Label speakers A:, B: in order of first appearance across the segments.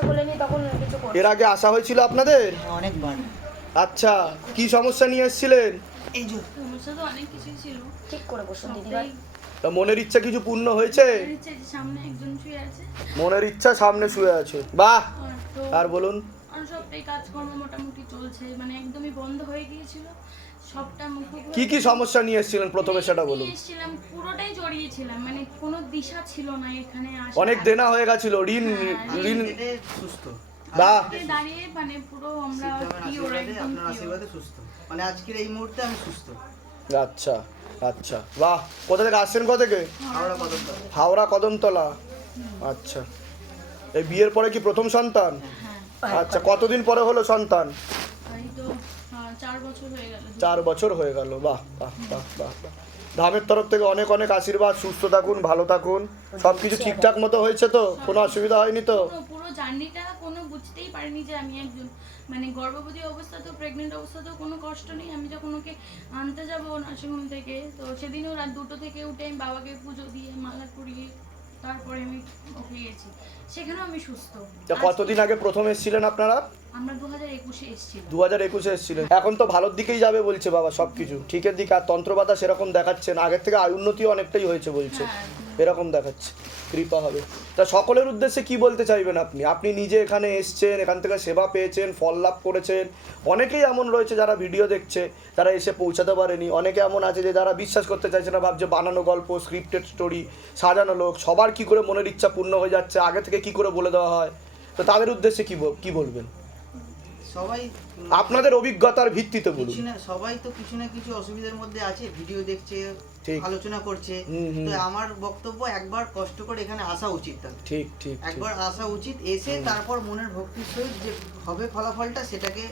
A: তখন কিছু
B: এর আগে আসা হয়েছিল আপনাদের?
C: অনেকবার।
B: আচ্ছা কি সমস্যা নিয়ে এসেছিলেন?
C: এই যে
D: সমস্যা তো অনেক কিছুই ছিল।
A: ঠিক করে বসুন
D: দিদিভাই
B: তা মনের ইচ্ছা কিছু পূর্ণ হয়েছে?
D: হচ্ছে যে সামনে একজন শুয়ে আছে।
B: মনের ইচ্ছা সামনে শুয়ে আছে। বাহ!
D: আর তো
B: আর
D: সবটাই কাজকর্ম মোটামুটি চলছে মানে একদমই বন্ধ হয়ে গিয়েছিল। সবটা মুখ
B: কি কি সমস্যা নিয়ে এসেছিলেন প্রথমে সেটা বলুন।
D: এসেছিলাম পুরোটাই জড়িয়েছিলাম মানে কোনো দিশা ছিল না এখানে আসা
B: অনেক দেনা হয়ে গেছিল ঋণ ঋণ।
C: সুস্থ।
B: বাহ
D: দাঁড়িয়ে মানে পুরো আমরা
C: আপনার আশীর্বাদে সুস্থ। মানে আজকের এই মুহূর্তে আমি সুস্থ।
B: আচ্ছা আচ্ছা। বাহ কোথা থেকে আসছেন কোথা থেকে?
C: হাওড়া
B: হাওড়া কদমতলা। আচ্ছা। এই বিয়ের পরে কি প্রথম সন্তান?
D: হ্যাঁ।
B: আচ্ছা কতদিন পরে হলো সন্তান?
D: তো চার বছর হয়ে গেল।
B: চার বছর হয়ে গেল বাহ বাহ বাহ বাহ বাহ। ধামের তরফ থেকে অনেক অনেক আশীর্বাদ সুস্থ থাকুন ভালো থাকুন। সব কিছু ঠিকঠাক মতো হয়েছে তো? কোনো অসুবিধা হয়নি তো?
D: পুরো পুরো জার্নিটা কোনো বুঝতেই পারিনি যে আমি একজন মানে গর্ভবতী অবস্থাতেও প্রেগনেন্ট অবস্থাতেও কোনো কষ্ট নেই। আমি যখন ওকে আনতে যাব নার্সিংহোম থেকে তো সেদিনও রাত দুটো থেকে উঠে আমি বাবাকে পুজো দিয়ে মালা পরিয়ে তারপরে আমি ওকে গেছি সেখানেও আমি সুস্থ।
B: তা কতদিন আগে প্রথম এসেছিলেন আপনারা?
D: আমরা দু হাজার একুশে এসেছিলাম।
B: দু হাজার একুশে এসেছিলেন। এখন তো ভালোর দিকেই যাবে বলছে বাবা সব কিছু ঠিকের দিকে আর তন্ত্রবাদা সেরকম দেখাচ্ছে না। আগের থেকে আয় উন্নতিও অনেকটাই হয়েছে বলছে।
D: হ্যাঁ
B: এরকম দেখাচ্ছে কৃপা হবে। তা সকলের উদ্দেশ্যে কি বলতে চাইবেন আপনি? আপনি নিজে এখানে এসছেন এখান থেকে সেবা পেয়েছেন ফল লাভ করেছেন। অনেকেই এমন রয়েছে যারা ভিডিও দেখছে তারা এসে পৌঁছাতে পারেনি। অনেকে এমন আছে যে যারা বিশ্বাস করতে চাইছে না ভাবছে বানানো গল্প স্ক্রিপ্টেড স্টোরি সাজানো লোক সবার কি করে মনের ইচ্ছা পূর্ণ হয়ে যাচ্ছে আগে থেকে কি করে বলে দেওয়া হয়? তো তাদের উদ্দেশ্যে কি কি বলবেন?
C: সবাই
B: আপনাদের অভিজ্ঞতার ভিত্তিতে বলুন।
C: না সবাই তো কিছু না কিছু অসুবিধার মধ্যে আছে ভিডিও দেখছে। আলোচনা করছে। তো আমার বক্তব্য একবার কষ্ট করে এখানে আসা উচিত
B: ঠিক ঠিক
C: একবার আসা উচিত এসে তারপর মনের ভক্তির সহিত যে হবে ফলাফলটা সেটাকে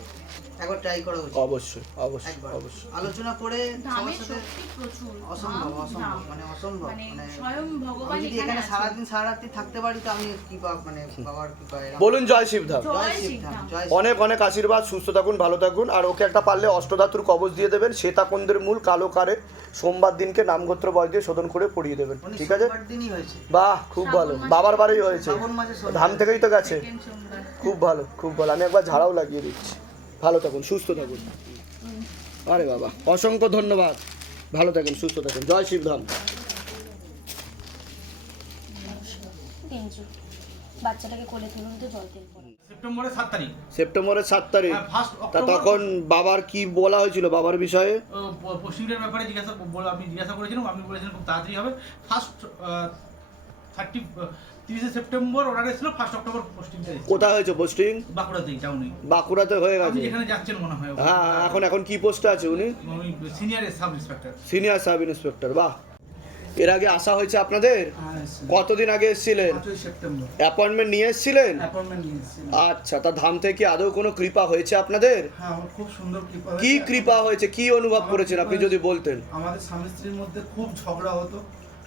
C: একবার ট্রাই করা উচিত।
B: অবশ্যই অবশ্যই অবশ্যই।
C: আলোচনা করে সাথে
D: শক্তি প্রচুর।
C: অসম্ভব অসম্ভব মানে অসম্ভব
D: মানে
C: মানে
D: স্বয়ং ভগবান
C: আমি যদি
D: এখানে আছেন।
C: সারাদিন সারা রাত্রি থাকতে পারি তো আমি কি পা- মানে বাবার কি পাই
B: বলুন জয় শিবধাম।
D: জয়
C: জয় শিবধাম
D: শিবধাম।
B: অনেক অনেক আশীর্বাদ সুস্থ থাকুন ভালো থাকুন। আর ওকে একটা পারলে অষ্টধাতুর কবচ দিয়ে দেবেন শ্বেতাকন্দের মূল কালো কারে সোমবার দিনকে নামগোত্র বয় দিয়ে শোধন করে পড়িয়ে দেবেন ঠিক আছে?
C: সোমবার
B: বাহ খুব ভালো। বাবার বাড়িই হয়েছে। ধাম থেকেই তো গেছে। খুব ভালো খুব ভালো। আমি একবার ঝাড়াও লাগিয়ে দিচ্ছি। ভালো থাকুন সুস্থ থাকুন। আরে বাবা অসংখ্য ধন্যবাদ। ভালো থাকুন সুস্থ থাকুন। জয় শিবধাম।
A: তিনজন বাচ্চাটাকে কোলে তুলুন তো জল
E: সেপ্টেম্বরের সাত তারিখ।
B: সেপ্টেম্বরের সাত তারিখ।
E: হ্যাঁ,
B: তা তখন বাবার কি বলা হয়েছিল বাবার বিষয়ে?
E: ও, ব্যাপারে জিজ্ঞাসা বলে আপনি জিজ্ঞাসা করেছিলেন আপনি বলেছিলেন খুব তাড়াতাড়ি হবে। ফার্স্ট থার্টি তিরিশে সেপ্টেম্বর অর্ডার এসেছিল ফার্স্ট অক্টোবর
B: কোথায় হয়েছে পোস্টিং
E: বাঁকুড়াতেই টাউনে
B: বাঁকুড়াতে হয়ে গেছে।
E: যেখানে যাচ্ছেন মনে হয়
B: হ্যাঁ এখন এখন কি পোস্টে আছে উনি?
E: Senior sub inspector
B: senior sub inspector বাহ। এর আগে আসা হয়েছে আপনাদের? কতদিন আগে এসেছিলেন? অ্যাপয়েন্টমেন্ট নিয়ে এসেছিলেন? আচ্ছা তা ধাম থেকে কি আদৌ কোনো কৃপা হয়েছে আপনাদের?
F: হ্যাঁ খুব সুন্দর কৃপা
B: কি কৃপা হয়েছে? কি অনুভব করেছেন? আপনি যদি বলতেন।
F: আমাদের স্বামী স্ত্রীর মধ্যে খুব ঝগড়া হতো।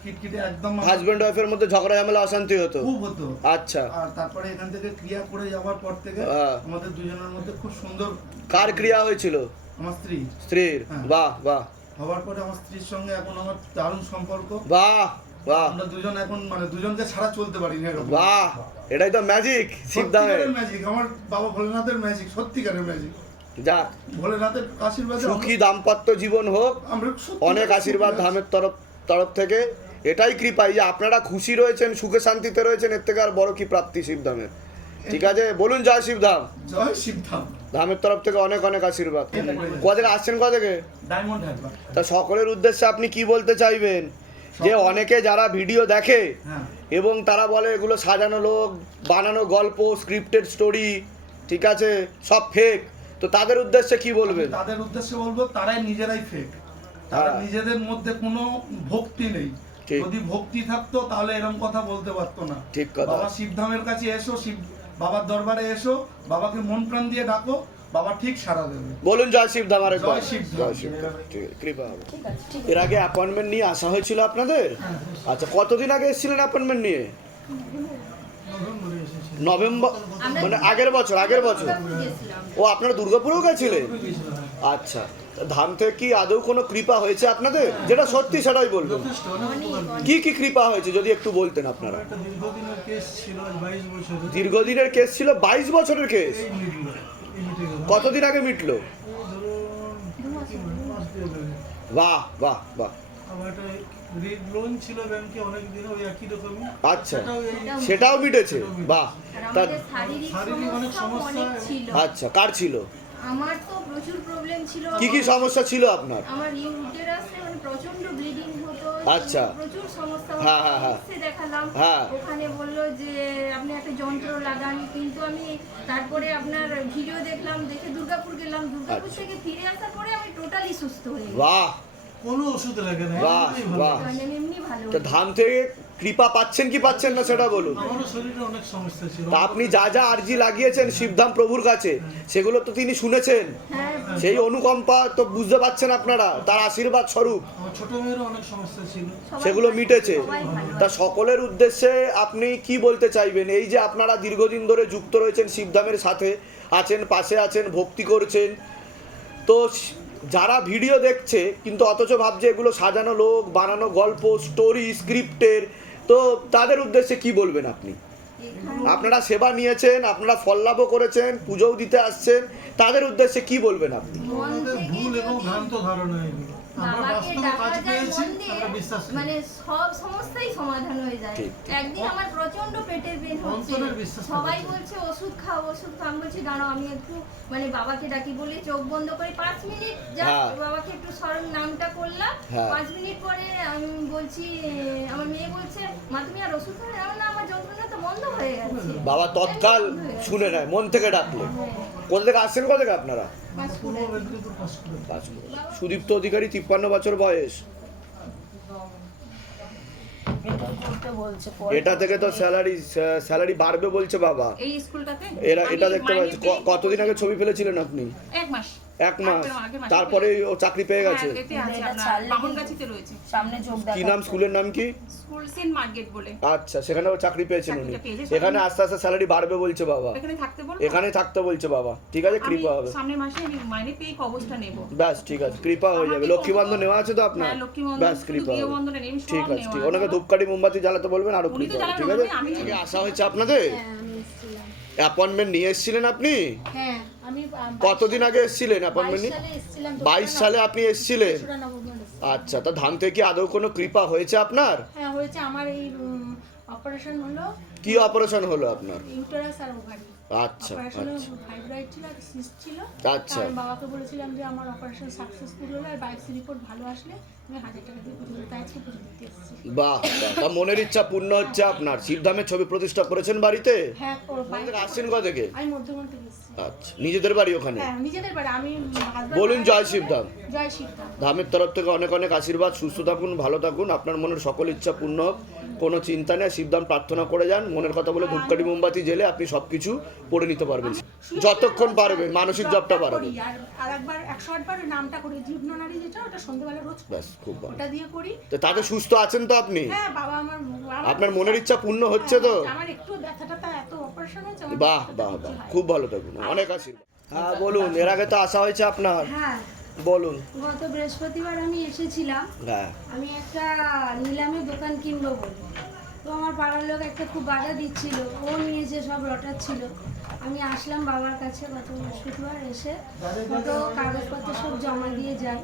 F: কিটকিটে একদম আমার
B: হাজব্যান্ড ওয়াইফের মধ্যে ঝগড়া ঝামেলা অশান্তি হতো?
F: খুব হতো।
B: আচ্ছা।
F: আর তারপরে এখান থেকে ক্রিয়া করে যাওয়ার পর থেকে
B: হ্যাঁ।
F: আমাদের দুজনের মধ্যে খুব সুন্দর
B: কার ক্রিয়া হয়েছিল?
F: আমার স্ত্রী।
B: স্ত্রীর?
F: হ্যাঁ।
B: বাহ বাহ।
F: হওয়ার পরে আমার স্ত্রীর সঙ্গে এখন আমার দারুণ সম্পর্ক।
B: বাহ বাহ।
F: আমরা দুজন এখন মানে দুজনকে ছাড়া চলতে পারি না এরকম।
B: বাহ এটাই তো ম্যাজিক
F: সত্যিকারের ম্যাজিক আমার বাবা ভোলেনাথের ম্যাজিক সত্যিকারের ম্যাজিক
B: যাক।
F: ভোলেনাথের আশীর্বাদে
B: সুখী দাম্পত্য জীবন হোক অনেক আশীর্বাদ ধামের তরফ তরফ থেকে। এটাই কৃপাই যে আপনারা খুশি রয়েছেন সুখে শান্তিতে রয়েছেন এর থেকে আর বড় কি প্রাপ্তি শিবধামের ঠিক আছে? বলুন জয় শিবধাম
F: জয় শিবধাম
B: ধামের তরফ থেকে অনেক অনেক আশীর্বাদ। কোথা আসছেন কোথা থেকে তা সকলের উদ্দেশ্যে আপনি কি বলতে চাইবেন? যে অনেকে যারা ভিডিও দেখে
F: হ্যাঁ।
B: এবং তারা বলে এগুলো সাজানো লোক বানানো গল্প স্ক্রিপ্টেড স্টোরি ঠিক আছে? সব ফেক তো তাদের উদ্দেশ্যে কি বলবেন?
F: তাদের উদ্দেশ্যে বলব তারাই নিজেরাই ফেক তারা। নিজেদের মধ্যে কোনো ভক্তি নেই। যদি ভক্তি থাকতো তাহলে এরকম কথা বলতে পারতো না।
B: ঠিক কথা।
F: বাবা শিবধামের কাছে এসো শিব বাবার দরবারে এসো বাবাকে মন প্রাণ দিয়ে ডাকো বাবা ঠিক সাড়া দেবে।
B: বলুন জয় শিবধাম আরেকবার।
F: জয় শিবধাম।
B: জয় আছে, কৃপা হবে।
A: ঠিক আছে ঠিক
B: এর আগে অ্যাপয়েন্টমেন্ট নিয়ে আসা হয়েছিল আপনাদের? আচ্ছা কতদিন আগে এসেছিলেন অ্যাপয়েন্টমেন্ট নিয়ে? নভেম্বর মানে আগের বছর আগের বছর। ও আপনারা দুর্গাপুরেও গেছিলেন? আচ্ছা ধাম থেকে কি আদৌ কোনো কৃপা হয়েছে আপনাদের? যেটা সত্যি সেটাই বলবেন। কি কি কৃপা হয়েছে যদি একটু বলতেন আপনারা?
G: দীর্ঘদিনের কেস ছিল বাইশ বছরের।
B: কেস কতদিন আগে মিটলো। বাহ বাহ বাহ। আচ্ছা
G: সেটাও
B: মিটেছে? বাহ।
H: আর
B: তা
H: শারীরিক
G: শারীরিক অনেক
H: সমস্যা
G: সমস্যা।
H: অনেক ছিল।
B: আচ্ছা কার ছিল?
H: আমার তো প্রচুর প্রবলেম ছিল।
B: কি কি সমস্যা ছিল আপনার?
H: আমার ইউটেরাসে মানে প্রচণ্ড ব্লিডিং হতো।
B: আচ্ছা।
H: প্রচুর সমস্যা
B: হ্যাঁ, হ্যাঁ, হ্যাঁ।
H: এসে দেখালাম।
B: হ্যাঁ।
H: ওখানে বলল যে আপনি একটা যন্ত্র লাগান। কিন্তু আমি তারপরে আপনার ভিডিও দেখলাম দেখে দুর্গাপুর গেলাম। দুর্গাপুর
B: আচ্ছা।
H: থেকে ফিরে আসার পরে আমি টোটালি সুস্থ হয়ে
B: বাহ!
G: কোনো ওষুধ লাগে না
B: বাহ,
G: ভালো।
B: বাহ।
H: মানে আমি এমনি ভালো।
B: তো ধাম থেকে কৃপা পাচ্ছেন কি পাচ্ছেন না সেটা বলুন।
G: শরীরে অনেক সমস্যা ছিল।
B: তা আপনি যা যা আর্জি লাগিয়েছেন শিবধাম প্রভুর কাছে সেগুলো তো তিনি শুনেছেন।
H: হ্যাঁ
B: সেই অনুকম্পা তো বুঝতে পারছেন আপনারা তার আশীর্বাদ স্বরূপ।
G: ছোট মেয়েরও অনেক সমস্যা ছিল।
B: সেগুলো মিটেছে। তা সকলের উদ্দেশ্যে আপনি কি বলতে চাইবেন? এই যে আপনারা দীর্ঘদিন ধরে যুক্ত রয়েছেন শিবধামের সাথে আছেন পাশে আছেন ভক্তি করছেন তো যারা ভিডিও দেখছে, কিন্তু অথচ ভাবছে এগুলো সাজানো লোক, বানানো গল্প স্টোরি স্ক্রিপ্টের তো তাদের উদ্দেশ্যে কি বলবেন আপনি? আপনারা সেবা নিয়েছেন, আপনারা ফল লাভও করেছেন, পুজোও দিতে আসছেন, তাদের উদ্দেশ্যে কি বলবেন আপনি?
G: ভুল এবং ধারণা আমরা বাস্তবে কাজ পেয়েছি আমরা বিশ্বাস
H: মানে সব সমস্যাই সমাধান হয়ে যায়। একদিন আমার প্রচণ্ড পেটের পেন হচ্ছে। সবাই বলছে ওষুধ খাও ওষুধ খাও। আমি বলছি দাঁড়াও আমি একটু মানে বাবাকে ডাকি বলে চোখ বন্ধ করে পাঁচ মিনিট যা
B: হ্যাঁ।
H: বাবাকে একটু স্মরণ নামটা করলাম।
B: হ্যাঁ।
H: পাঁচ মিনিট পরে আমি বলছি আমার মেয়ে বলছে মা তুমি আর ওষুধ খাও না? না আমার যন্ত্রণা তো বন্ধ হয়ে গেছে।
B: বাবা তৎকাল শুনে নেয় মন থেকে ডাকলে। কোথা থেকে আসছেন কোথা থেকে আপনারা। সুদীপ্ত অধিকারী তিপ্পান্ন বছর বয়স।
A: এটা
B: থেকে তো স্যালারি স্যালারি বাড়বে বলছে বাবা।
I: এই স্কুলটাতে?
B: এরা এটা দেখতে পাচ্ছি। ক- কতদিন আগে ছবি ফেলেছিলেন আপনি?
I: এক মাস।
B: এক মাস। তারপরে ও চাকরি পেয়ে গেছে।
I: হ্যাঁ,
A: যোগ
B: কি নাম স্কুলের নাম কি?
I: স্কুল সেন্ট মার্কেট বলে।
B: আচ্ছা সেখানে ও চাকরি পেয়েছেন উনি। এখানে আস্তে আস্তে স্যালারি বাড়বে বলছে বাবা।
I: এখানে থাকতে বলব
B: এখানে থাকতে বলছে বাবা। ঠিক আছে কৃপা হবে।
I: সামনের মাসে মাইনে পেয়ে অবস্থা নেব।
B: ব্যাস ঠিক আছে কৃপা হয়ে যাবে। লক্ষ্মী বন্ধন নেওয়া আছে তো আপনার?
I: হ্যাঁ,
B: ব্যাস কৃপা হবে। ঠিক আছে ঠিক।
I: আছে।
B: ওনাকে ধূপকাঠি মোমবাতি জ্বালাতে বলবেন
I: আরও
B: কৃপা ঠিক আছে? আসা হয়েছে আপনাদের? অ্যাপয়েন্টমেন্ট নিয়ে এসেছিলেন আপনি?
J: হ্যাঁ।
B: কতদিন আগে এসেছিলেন অ্যাপয়েন্টমেন্ট বাইশ সালে আপনি এসেছিলেন। আচ্ছা তা ধাম থেকে কি আদৌ কোনো কৃপা হয়েছে আপনার?
J: হ্যাঁ হয়েছে। আমার এই অপারেশন হলো।
B: কি অপারেশন হলো আপনার?
J: ইউটেরাস আর ওভারি
B: আচ্ছা আচ্ছা।
J: ফাইব্রয়েড ছিল আর সিস্ট ছিল।
B: আচ্ছা।
J: আমি বাবাকে বলেছিলাম যে আমার অপারেশন সাকসেসফুল হলো আর রিপোর্ট ভালো আসলে আমি হাজার টাকা দিয়ে পুজো দিতে। আজকে পুজো দিতে এসেছি।
B: বাহ তা মনের ইচ্ছা পূর্ণ হচ্ছে আপনার। শিবধামের ছবি প্রতিষ্ঠা করেছেন বাড়িতে?
J: হ্যাঁ
B: আসছেন কোথা থেকে?
J: আমি মধ্যমন থেকে এসেছি।
B: আচ্ছা নিজেদের বাড়ি ওখানে?
J: হ্যাঁ নিজেদের বাড়ি আমি husband
B: বলুন জয়। শিবধাম।
J: জয় শিবধাম।
B: ধামের তরফ থেকে অনেক অনেক আশীর্বাদ সুস্থ থাকুন ভালো থাকুন আপনার মনের সকল ইচ্ছা পূর্ণ হোক কোনো চিন্তা নেই শিবধাম প্রার্থনা করে যান মনের কথা বলে ধূপকাঠি মোমবাতি জেলে আপনি সব কিছু পড়ে নিতে পারবেন। যতক্ষণ পারবে মানসিক জবটা পারবেন
J: করি আর আরেকবার একশো আটবার ওই নামটা করি জীবনারী যেটা ওটা সন্ধ্যেবেলা রোজ করি।
B: ব্যাস খুব ভালো।
J: ওটা দিয়ে করি।
B: তো তাতে সুস্থ আছেন তো আপনি?
J: হ্যাঁ বাবা আমার আমার-
B: আপনার মনের ইচ্ছা পূর্ণ হচ্ছে তো?
J: হ্যাঁ, আমার একটু ব্যথাটা তা এত
B: বাহ বাহ বাহ। খুব ভালো থাকুন। অনেক আশীর্বাদ। হ্যাঁ বলুন এর আগে তো আসা হয়েছে আপনার।
H: হ্যাঁ।
B: বলুন।
H: গত বৃহস্পতিবার আমি এসেছিলাম।
B: হ্যাঁ।
H: আমি একটা নিলামে দোকান কিনবো বলে। তো আমার পাড়ার লোক একটা খুব বাধা দিচ্ছিল। ও নিয়েছে সব রটাচ্ছিল। আমি আসলাম বাবার কাছে গত বৃহস্পতিবার এসে। কত কাগজপত্র সব জমা দিয়ে যাই।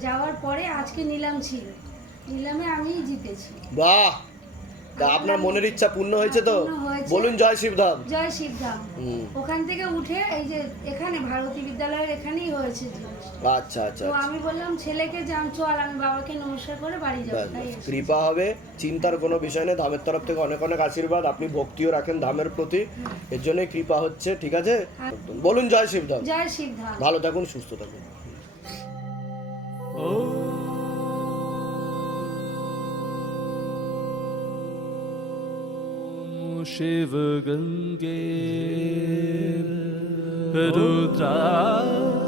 H: যাওয়ার পরে আজকে নিলাম ছিল। নিলামে আমি জিতেছি।
B: বাহ আপনার মনের ইচ্ছা পূর্ণ হয়েছে তো? বলুন জয় শিবধাম
H: জয় শিবধাম
B: হুম।
H: ওখান থেকে উঠে এই যে এখানে ভারতী বিদ্যালয়ের এখানেই হয়েছে
B: আচ্ছা আচ্ছা
H: তো
B: আচ্ছা।
H: আমি বললাম ছেলেকে যে আমি চল আমি বাবাকে নমস্কার করে বাড়ি যাব।
B: কৃপা হবে চিন্তার কোনো বিষয় নেই। ধামের তরফ থেকে অনেক অনেক আশীর্বাদ। আপনি ভক্তিও রাখেন ধামের প্রতি। এর জন্যই কৃপা হচ্ছে ঠিক আছে? বলুন জয় শিবধাম
H: জয় শিবধাম
B: ভালো থাকুন সুস্থ থাকুন।
K: Shiva gel,
L: Rudra.